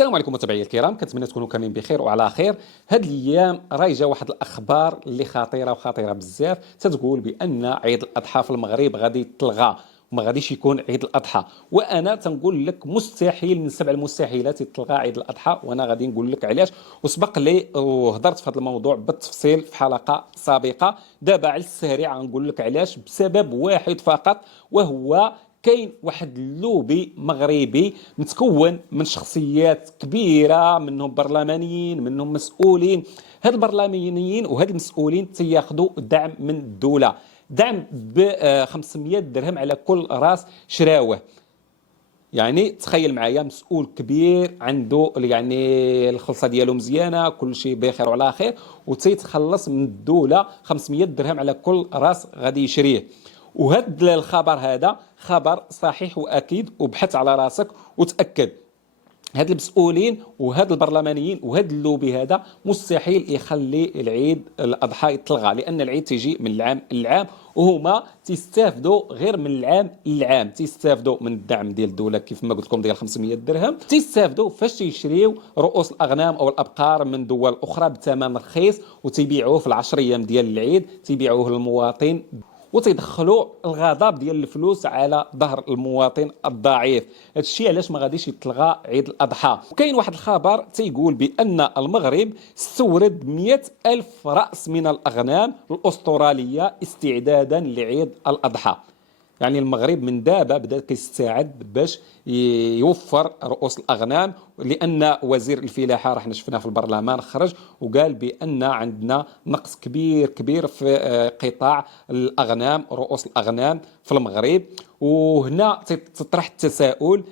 السلام عليكم متابعي الكرام، كنتمنى تكونوا كاملين بخير وعلى خير. هاد الايام راهي جا واحد الاخبار اللي خطيره بزاف، تتقول بان عيد الاضحى في المغرب غادي يتلغى وما غاديش يكون عيد الاضحى. وانا تنقول لك مستحيل من سبع المستحيلات يتلغى عيد الاضحى، وانا غادي نقول لك علاش. وسبق لي وهضرت في هذا الموضوع بالتفصيل في حلقه سابقه. دابا على السريع غنقول لك علاش، بسبب واحد فقط، وهو كاين واحد اللوبي مغربي متكون من شخصيات كبيره، منهم برلمانيين، منهم مسؤولين. هاد البرلمانيين وهاد المسؤولين تياخذوا دعم من الدوله، دعم ب 500 درهم على كل راس شراوه. يعني تخيل معايا مسؤول كبير عنده يعني الخلصه ديالو مزيانه، كل شيء بخير وعلى خير، وتيتخلص من الدوله 500 درهم على كل راس غادي يشريه. وهذا الخبر هذا خبر صحيح واكيد، وبحث على راسك وتاكد. هاد المسؤولين وهاد البرلمانيين وهاد اللوبي هذا مستحيل يخلي العيد الاضحى يتلغى، لان العيد تيجي من العام للعام، وهما تيستافدوا غير من العام للعام. تيستافدوا من الدعم ديال الدوله كيف ما قلت لكم ديال 500 درهم، تيستافدوا فاش تيشريو رؤوس الاغنام او الابقار من دول اخرى بثمن رخيص، وتيبيعوه في العشر ايام ديال العيد، تيبيعوه للمواطن، وتيدخلوا الغضب ديال الفلوس على ظهر المواطن الضعيف. هذا الشيء علاش ما غاديش يتلغى عيد الاضحى. وكاين واحد الخبر تيقول بان المغرب استورد 100 ألف راس من الاغنام الاستراليه استعدادا لعيد الاضحى. يعني المغرب من دابا بدا كيستعد باش يوفر رؤوس الاغنام، لان وزير الفلاحه رحنا شفناه في البرلمان خرج وقال بان عندنا نقص كبير في قطاع الاغنام، رؤوس الاغنام في المغرب. وهنا تطرح التساؤل،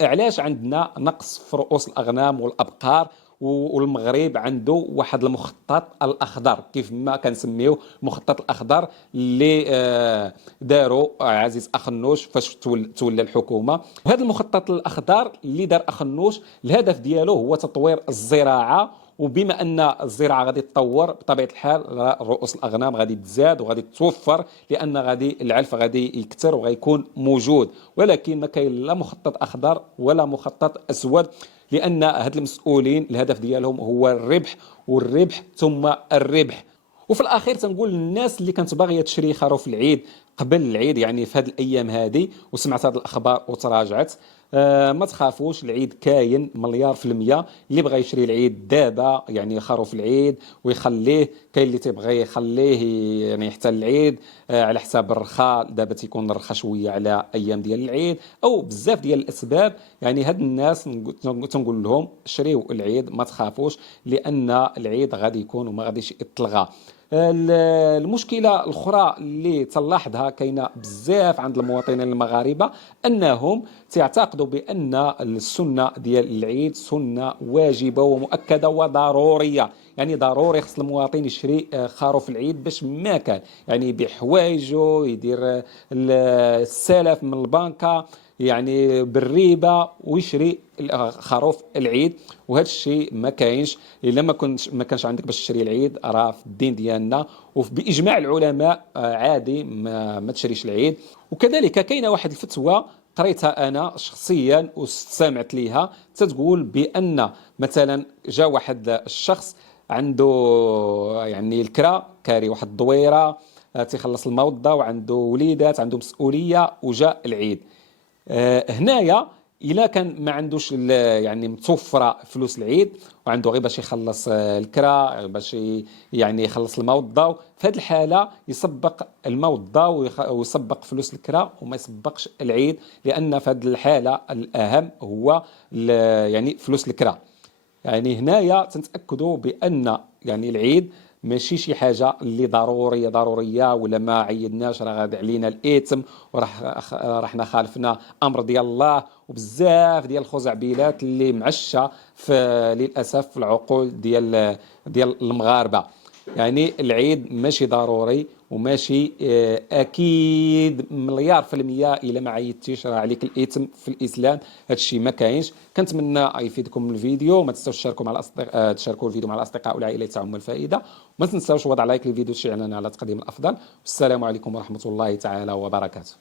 علاش عندنا نقص في رؤوس الاغنام والابقار والمغرب عنده واحد المخطط الاخضر كيف ما كنسميوه، المخطط الاخضر اللي داروا عزيز اخنوش فاش تولى الحكومه. وهذا المخطط الاخضر اللي دار اخنوش الهدف ديالو هو تطوير الزراعه، وبما ان الزراعه غادي تطور بطبيعه الحال رؤوس الاغنام غادي تزاد وغادي تتوفر، لان غادي العلف غادي يكثر وغيكون موجود. ولكن ما كاين لا مخطط اخضر ولا مخطط اسود، لان هاد المسؤولين الهدف ديالهم هو الربح والربح ثم الربح. وفي الاخير تنقول للناس اللي كانت باغيه تشري خروف العيد قبل العيد، يعني في هذه الايام هذه، وسمعت هذه الاخبار وتراجعت، ما تخافوش، العيد كاين مليار في المية. اللي بغى يشري العيد دابا يعني خروف العيد ويخليه، كاين اللي تيبغي يخليه يعني حتى العيد على حساب الرخاء، دابا تيكون الرخاء شويه على ايام ديال العيد او بزاف ديال الاسباب. يعني هاد الناس تنقول لهم شريوا العيد ما تخافوش، لان العيد غادي يكون وما غاديش يتلغى. المشكله الاخرى اللي تلاحظها كاينه بزاف عند المواطنين المغاربه، انهم تعتقدوا بان السنه ديال العيد سنه واجبه ومؤكده وضروريه. يعني ضروري خص المواطن يشري خروف العيد باش ما كان يعني يبيع حوايجه، يدير السلف من البنكه يعني بالريبه ويشري خروف العيد. وهذا الشيء ما كاينش. الا ما كانش عندك باش تشري العيد، راه في الدين ديالنا وباجماع العلماء عادي ما تشريش العيد. وكذلك كاينه واحد الفتوى قريتها انا شخصيا وسمعت ليها، تتقول بان مثلا جا واحد الشخص عنده يعني الكرا كاري واحد الدويره، تيخلص الموضه وعنده وليدات، عنده مسؤوليه، وجاء العيد. هنايا الا كان ما عندوش يعني متوفره فلوس العيد، وعنده غير باش يخلص الكرا، باش يعني يخلص الموضه، في هذه الحاله يسبق الموضه ويسبق فلوس الكرا وما يسبقش العيد، لان في هذه الحاله الاهم هو يعني فلوس الكرا. يعني هنايا تنتاكدوا بان يعني العيد ماشي شي حاجه اللي ضروريه ولا ما عيدناش راه غادي علينا الاثم رحنا خالفنا امر ديال الله، وبزاف ديال الخزعبيلات اللي معشه في للاسف في العقول ديال المغاربه. يعني العيد ماشي ضروري وماشي اكيد مليار في المية الا ما عيدتيش راه عليك الاثم في الاسلام. هذا الشيء ما كاينش. كنتمنى يفيدكم الفيديو، ما تنساوش تشاركوا مع الاصدقاء، تشاركوا الفيديو مع الاصدقاء والعائله تاعهم الفائده، وما تنساوش وضع لايك للفيديو تشجيعنا على تقديم الافضل. والسلام عليكم ورحمه الله تعالى وبركاته.